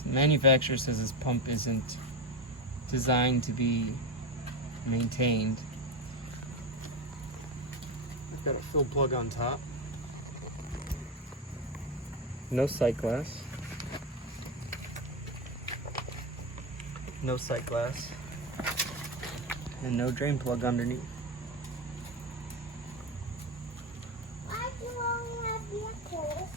So the manufacturer says this pump isn't designed to be maintained. I've got a fill plug on top. No sight glass. No sight glass. And no drain plug underneath. Why do you only have vehicles?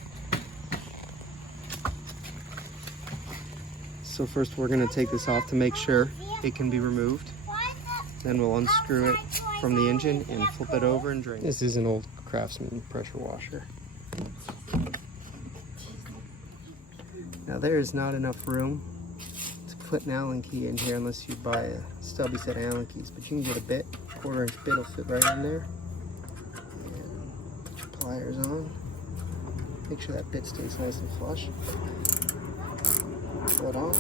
So first we're going to take this off to make sure it can be removed. Then we'll unscrew it from the engine and flip it over and drain. This is an old Craftsman pressure washer. Now there is not enough room to put an Allen key in here unless you buy a stubby set of Allen keys, but you can get a bit, 1/4 inch bit will fit right in there. And put your pliers on. Make sure that bit stays nice and flush. Pull it off.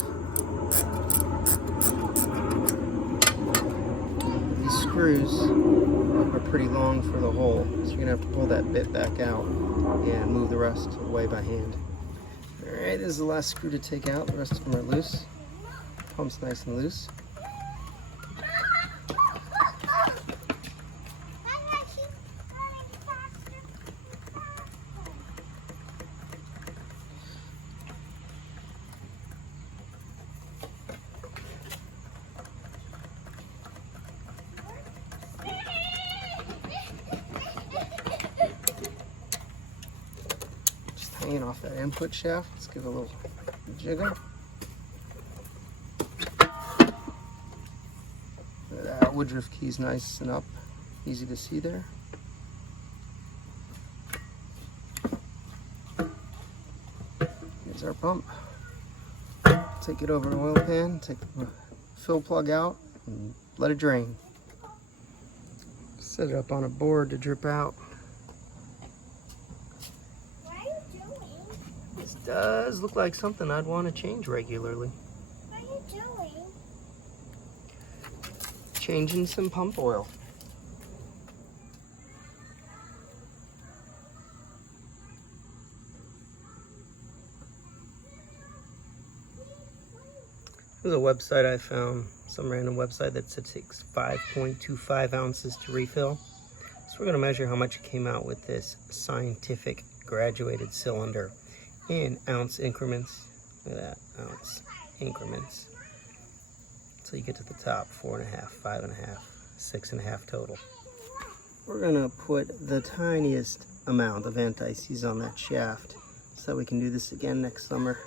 These screws are pretty long for the hole, so you're gonna have to pull that bit back out and move the rest away by hand. Alright, this is the last screw to take out. The rest of them are loose. Pump's nice and loose. Hanging off that input shaft. Let's give it a little jiggle. That Woodruff key's nice and up, easy to see there. Here's our pump. Take it over an oil pan, take the fill plug out, and let it drain. Set it up on a board to drip out. This does look like something I'd want to change regularly. What are you doing? Changing some pump oil. There's a website I found, some random website that said it takes 5.25 ounces to refill. So we're going to measure how much it came out with this scientific graduated cylinder in ounce increments. Look at that, ounce increments. Until you get to the top, 4.5, 5.5, 6.5 total. We're gonna put the tiniest amount of anti-seize on that shaft so we can do this again next summer.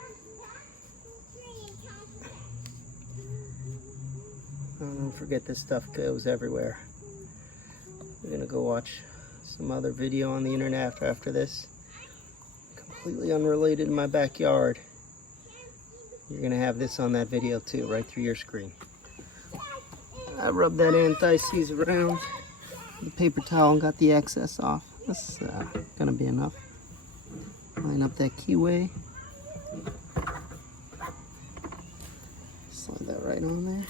Oh, don't forget, this stuff goes everywhere. We're gonna go watch some other video on the internet after this. Completely unrelated in my backyard. You're gonna have this on that video too, right through your screen. I rubbed that anti-seize around the paper towel and got the excess off. That's gonna be enough. Line up that keyway. Slide that right on there.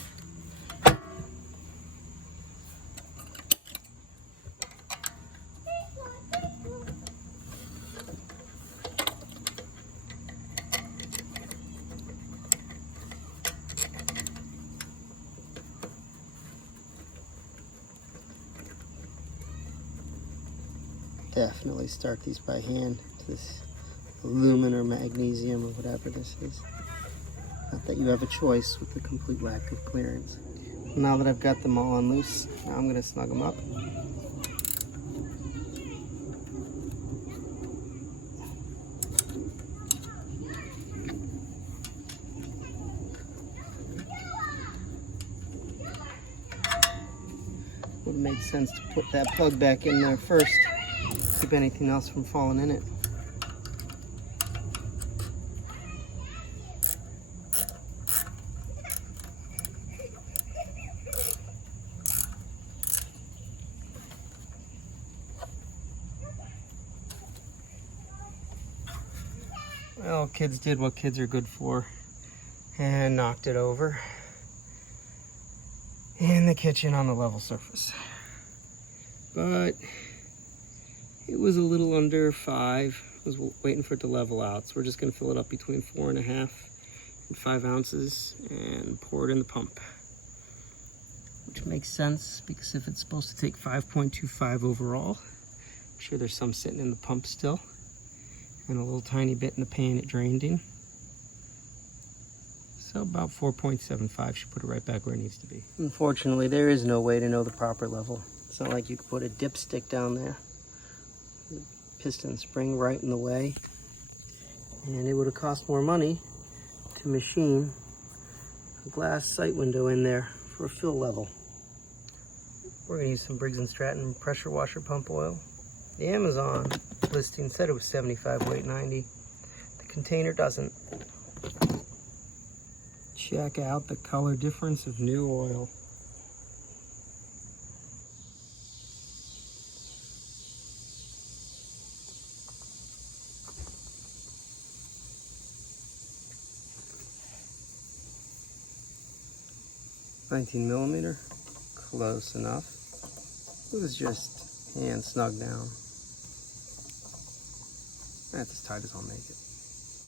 Definitely start these by hand. This aluminum or magnesium or whatever this is. Not that you have a choice with the complete lack of clearance. Now that I've got them all on loose, now I'm going to snug them up. Would have made sense to put that plug back in there first. Keep anything else from falling in it. Well, kids did what kids are good for and knocked it over in the kitchen on the level surface. But it was a little under 5. I was waiting for it to level out, so we're just going to fill it up between 4.5 5 ounces and pour it in the pump. Which makes sense because if it's supposed to take 5.25 overall, I'm sure there's some sitting in the pump still. And a little tiny bit in the pan it drained in. So about 4.75 should put it right back where it needs to be. Unfortunately, there is no way to know the proper level. It's not like you could put a dipstick down there. The piston spring right in the way. And it would have cost more money to machine a glass sight window in there for a fill level. We're going to use some Briggs & Stratton pressure washer pump oil. The Amazon listing said it was 75, weight 90. The container doesn't. Check out the color difference of new oil. $19mm, close enough. It was just hand snug down. That's as tight as I'll make it.